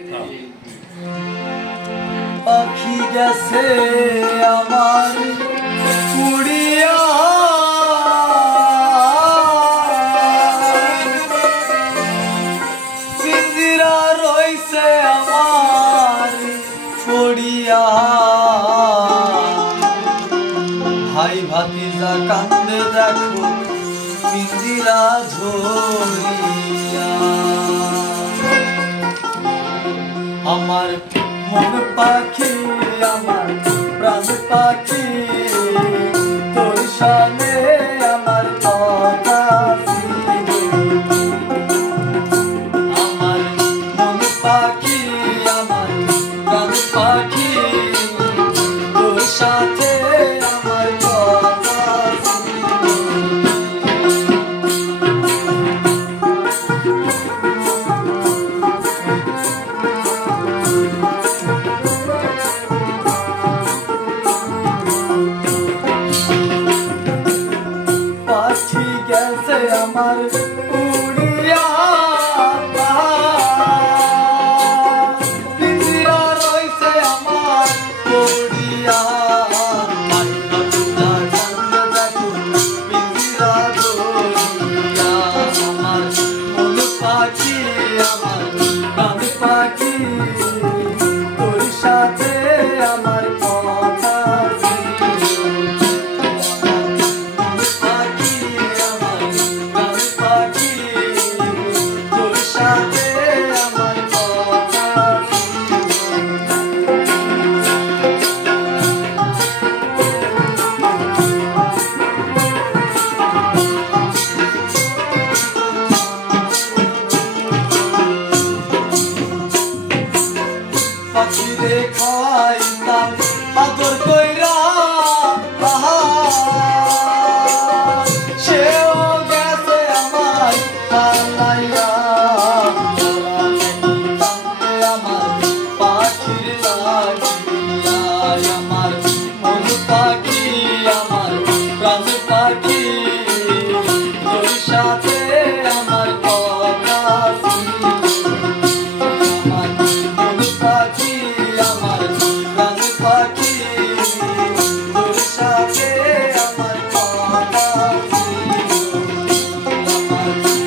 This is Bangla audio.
পাখি গেছে আমার উড়িয়া পিঞ্জিরা রইছে আমার পড়িয়া ভাই ভাতিজা কান্দে দেখো পিঞ্জিরা ধরিয়া আমার মন পাখি আমার প্রাণ পাখি তোর সামনে আমার কথা আমার মন পাখি আমার প্রাণ পাখি তোর সাথে আমার কথা পাখি গেছে আমার উড়িয়া পিঞ্জিরা রইছে আমার পড়িয়া পিঞ্জিরা ধরিয়া আমার মন পাখি আমার প্রাণ পাখি তোর সাথে আমার কথা পাখিরে খাইতাম আদর কইরা সেও গেছে আমার পালাইয়া আমার পাখির লাগিয়া আমার মন পাখি আমার প্রাণ পাখি তোর সাথে আমার কথা পাখি আমার প্রাণ পাখি তোর সাথে আমার কথা আমার